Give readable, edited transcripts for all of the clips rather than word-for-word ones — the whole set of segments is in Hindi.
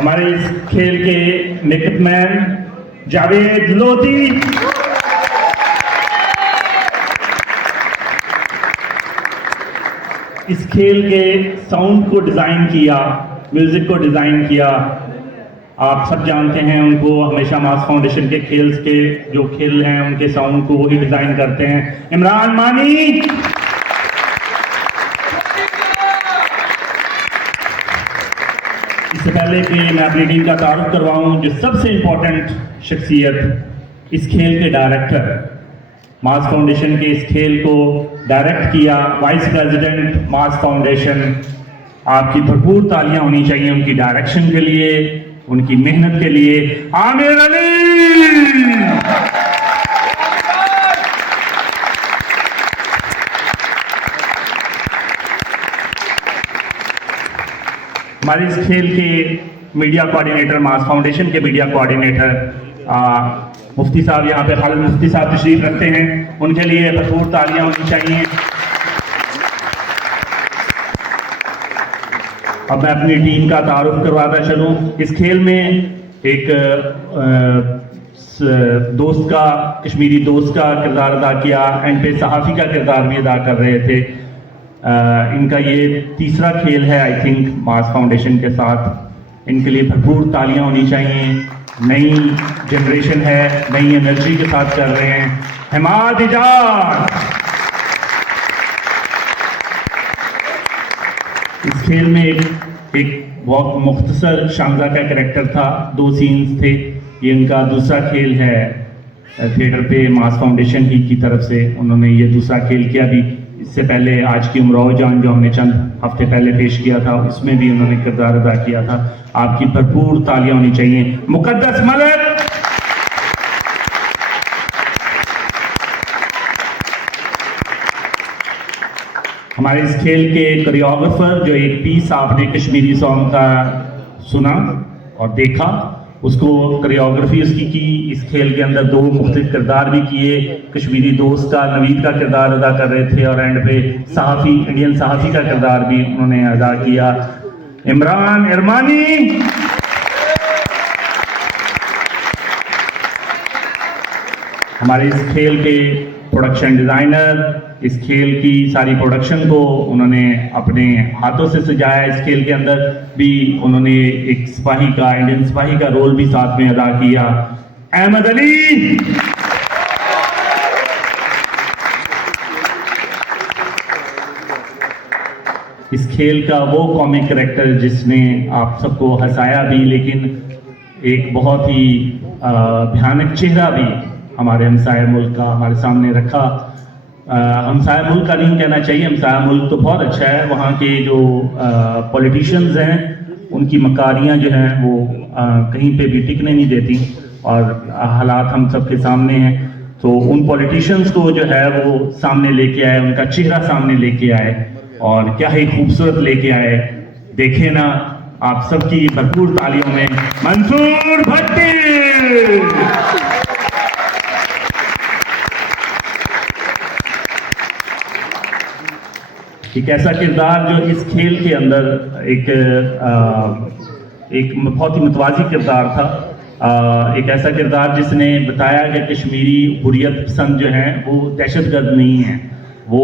हमारे इस खेल के मेकअप मैन जावेद लोधी, इस खेल के साउंड को डिजाइन किया, म्यूजिक को डिजाइन किया। आप सब जानते हैं उनको, हमेशा मास फाउंडेशन के खेल्स के जो खेल हैं उनके साउंड को वही डिजाइन करते हैं, इमरान मानी। इससे पहले कि मैं अपनी टीम का तारुफ करवाऊं, जो सबसे इंपॉर्टेंट शख्सियत इस खेल के डायरेक्टर, मास फाउंडेशन के इस खेल को डायरेक्ट किया वाइस प्रेसिडेंट मास फाउंडेशन। आपकी भरपूर तालियां होनी चाहिए उनकी डायरेक्शन के लिए, उनकी मेहनत के लिए। आमिर अली, हमारे इस खेल के मीडिया कोऑर्डिनेटर, मास फाउंडेशन के मीडिया कोऑर्डिनेटर मुफ्ती साहब, यहाँ पे खालिद मुफ्ती साहब तशरीफ रखते हैं, उनके लिए भरपूर तालियां होनी चाहिए। अब मैं अपनी टीम का तारुफ करवाता चलूं। इस खेल में एक दोस्त का, कश्मीरी दोस्त का किरदार अदा किया, एंड पे सहाफ़ी का किरदार भी अदा कर रहे थे। इनका ये तीसरा खेल है आई थिंक मास फाउंडेशन के साथ। इनके लिए भरपूर तालियां होनी चाहिए। नई जनरेशन है, नई एनर्जी के साथ कर रहे हैं। हिमाद इजाज, इस खेल में एक बहुत मुख्तसर शामजा का कैरेक्टर था, 2 सीन्स थे। ये इनका दूसरा खेल है थिएटर पे, मास फाउंडेशन ही की तरफ से उन्होंने ये दूसरा खेल किया। भी इससे पहले आज की उमराव जान जो हमने चंद हफ्ते पहले पेश किया था, उसमें भी उन्होंने किरदार अदा किया था। आपकी भरपूर तालियां होनी चाहिए। मुकद्दस मलिक, हमारे इस खेल के कोरियोग्राफर, जो एक पीस आपने कश्मीरी सॉन्ग का सुना और देखा, उसको कोरियोग्राफी उसकी की। इस खेल के अंदर 2 मुख्तलिफ किरदार भी किए। कश्मीरी दोस्त का, नवीद का किरदार अदा कर रहे थे, और एंड पे सहाफ़ी, इंडियन सहाफ़ी का किरदार भी उन्होंने अदा किया। इमरान इरमानी, हमारे इस खेल के प्रोडक्शन डिज़ाइनर, इस खेल की सारी प्रोडक्शन को उन्होंने अपने हाथों से सजाया। इस खेल के अंदर भी उन्होंने एक सिपाही का, इंडियन सिपाही का रोल भी साथ में अदा किया। अहमद अली, इस खेल का वो कॉमिक कैरेक्टर जिसने आप सबको हंसाया भी, लेकिन एक बहुत ही भयानक चेहरा भी हमारे हमसाया मुल्क का हमारे सामने रखा। हमसाया मुल्क का नहीं कहना चाहिए, हमसाया मुल्क तो बहुत अच्छा है। वहाँ के जो पॉलिटिशियंस हैं, उनकी मकारियाँ जो हैं वो कहीं पे भी टिकने नहीं देती, और हालात हम सबके सामने हैं। तो उन पॉलिटिशियंस को जो है वो सामने लेके आए, उनका चेहरा सामने लेके आए, और क्या ही खूबसूरत लेके आए। देखे ना, आप सबकी भरपूर तालियों में मंसूर भट्टी। एक ऐसा किरदार जो इस खेल के अंदर एक बहुत ही मतवाज़ी किरदार था। एक ऐसा किरदार जिसने बताया कि कश्मीरी हुर्रियत पसंद जो हैं वो दहशतगर्द नहीं हैं, वो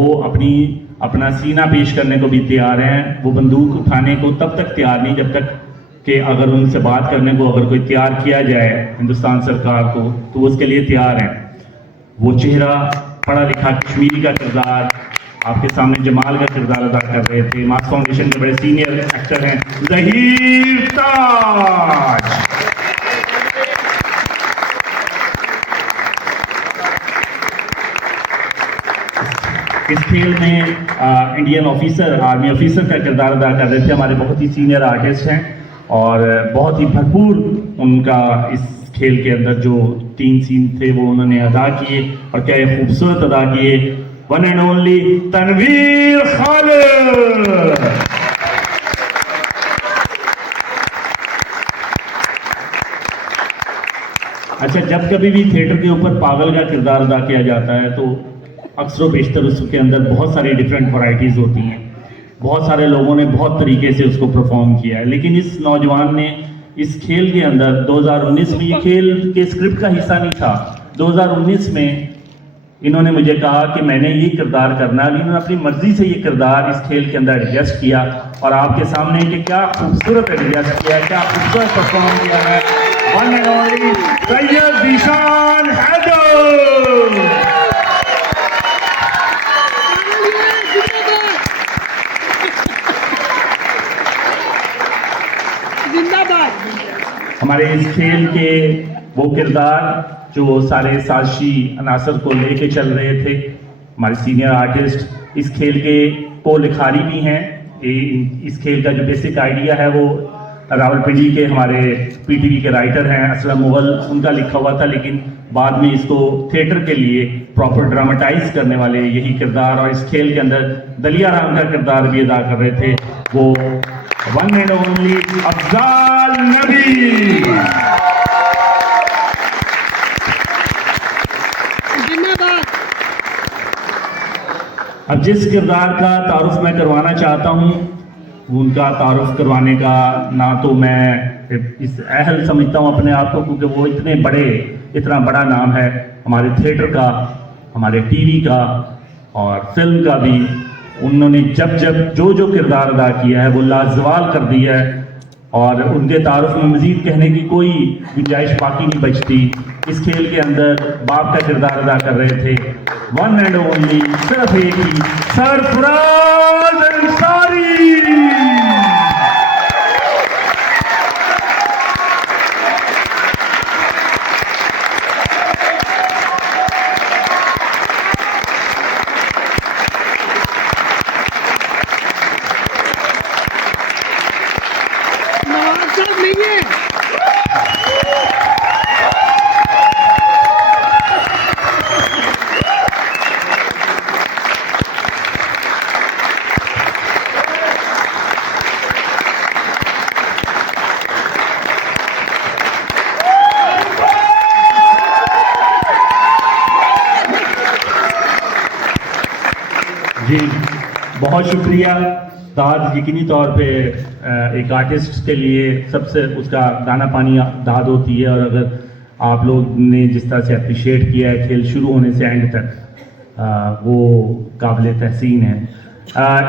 अपना सीना पेश करने को भी तैयार हैं। वो बंदूक उठाने को तब तक तैयार नहीं जब तक कि अगर उनसे बात करने को अगर कोई तैयार किया जाए हिंदुस्तान सरकार को, तो वो उसके लिए तैयार हैं। वो चेहरा, पढ़ा लिखा कश्मीरी का किरदार, आपके सामने जमाल का किरदार अदा कर रहे थे। मास फाउंडेशन के बड़े सीनियर एक्टर हैं ज़हीर ताज। इस खेल में इंडियन ऑफिसर, आर्मी ऑफिसर का किरदार अदा कर रहे थे हमारे बहुत ही सीनियर आर्टिस्ट हैं, और बहुत ही भरपूर उनका इस खेल के अंदर जो 3 सीन थे वो उन्होंने अदा किए, और क्या ये खूबसूरत अदा किए। One and only Tanveer Khalid. अच्छा, जब कभी भी थिएटर के ऊपर पागल का किरदार अदा किया जाता है तो अक्सर बेशतर उसके अंदर बहुत सारी डिफरेंट वैरायटीज़ होती हैं। बहुत सारे लोगों ने बहुत तरीके से उसको परफॉर्म किया है, लेकिन इस नौजवान ने इस खेल के अंदर 2019 में, ये खेल के स्क्रिप्ट का हिस्सा नहीं था, 2019 में इन्होंने मुझे कहा कि मैंने ये किरदार करना है। इन्होंने अपनी मर्जी से ये किरदार इस खेल के अंदर एडजस्ट किया और आपके सामने कि क्या खूबसूरत एडजस्ट किया है, क्या खूबसूरत परफॉर्म किया है। One and only Syed Zeeshan Haider. हमारे इस खेल के वो किरदार जो सारे साजिशी अनासर को लेके चल रहे थे, हमारे सीनियर आर्टिस्ट इस खेल के को लिखारी भी हैं। इस खेल का जो बेसिक आइडिया है वो रावलपिंडी के हमारे पीटीवी के राइटर हैं असलम मुगल, उनका लिखा हुआ था, लेकिन बाद में इसको थिएटर के लिए प्रॉपर ड्रामेटाइज करने वाले यही किरदार, और इस खेल के अंदर दलिया राम का किरदार भी अदा कर रहे थे वो वन एंड ओनली अफजाल नबी। अब जिस किरदार का तारुफ मैं करवाना चाहता हूँ, उनका तारुफ करवाने का ना तो मैं इस अहल समझता हूँ अपने आप को, क्योंकि वो इतना बड़ा नाम है हमारे थिएटर का, हमारे टीवी का और फिल्म का भी। उन्होंने जब जो किरदार अदा किया है वो लाजवाब कर दिया है, और उनके तारुफ में मजीद कहने की कोई गुंजाइश बाकी नहीं बचती। इस खेल के अंदर बाप का किरदार अदा कर रहे थे वन एंड ओनली सिर्फ एक ही सरफराज अंसारी। जी बहुत शुक्रिया दाद। यकीनी तौर पे एक आर्टिस्ट के लिए सबसे उसका दाना पानी दाद होती है, और अगर आप लोग ने जिस तरह से अप्रिशिएट किया है खेल शुरू होने से एंड तक, वो काबिल तहसीन है।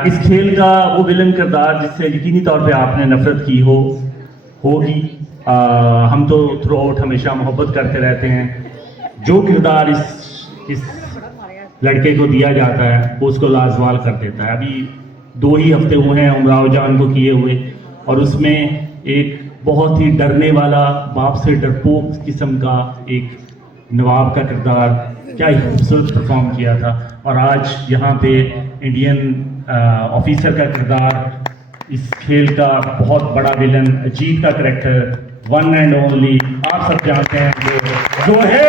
इस खेल का वो विलन किरदार जिससे यकीनी तौर पे आपने नफरत की होगी, हम तो थ्रू आउट हमेशा मोहब्बत करते रहते हैं। जो किरदार इस लड़के को दिया जाता है वो उसको लाजवाल कर देता है। अभी 2 ही हफ्ते हुए हैं उमराव जान को किए हुए, और उसमें एक बहुत ही डरने वाला, बाप से डरपोक किस्म का एक नवाब का किरदार क्या ही खूबसूरत परफॉर्म किया था। और आज यहाँ पे इंडियन ऑफिसर का किरदार, इस खेल का बहुत बड़ा विलन अजीत का करैक्टर वन एंड ओनली आप सब जानते हैं जो है।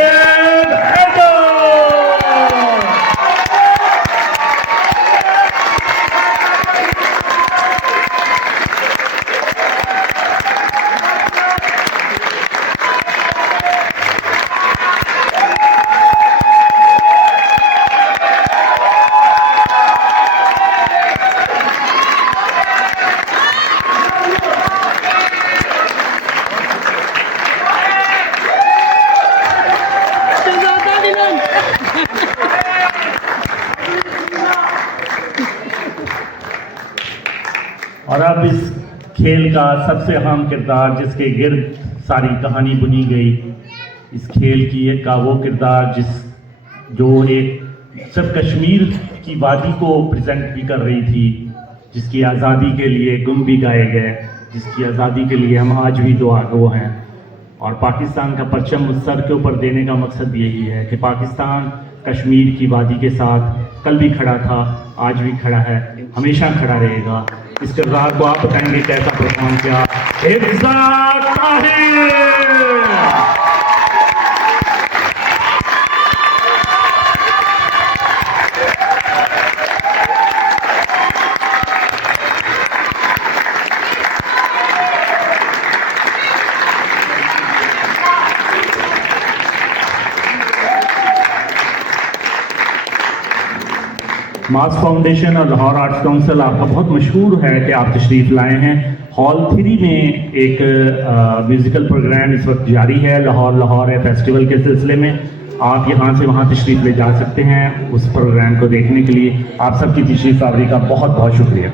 और अब इस खेल का सबसे अहम किरदार जिसके गिर्द सारी कहानी बुनी गई, इस खेल की एक का वो किरदार जो एक सिर्फ कश्मीर की वादी को प्रेजेंट भी कर रही थी, जिसकी आज़ादी के लिए गुम भी गाए गए, जिसकी आज़ादी के लिए हम आज भी दुआगो हैं। और पाकिस्तान का परचम उस सर के ऊपर देने का मकसद यही है कि पाकिस्तान कश्मीर की वादी के साथ कल भी खड़ा था, आज भी खड़ा है, हमेशा खड़ा रहेगा। इस किरदार को आप बताएंगे कैसा परफॉर्म किया। इज़्ज़त ताहिर। मास फाउंडेशन और लाहौर आर्ट्स काउंसिल आपका बहुत मशहूर है कि आप तशरीफ़ लाए हैं। हॉल 3 में एक म्यूज़िकल प्रोग्राम इस वक्त जारी है लाहौर है फेस्टिवल के सिलसिले में। आप यहाँ से वहाँ तशरीफ़ ले जा सकते हैं उस प्रोग्राम को देखने के लिए। आप सबकी तशरीफ़ आवरी का बहुत बहुत शुक्रिया।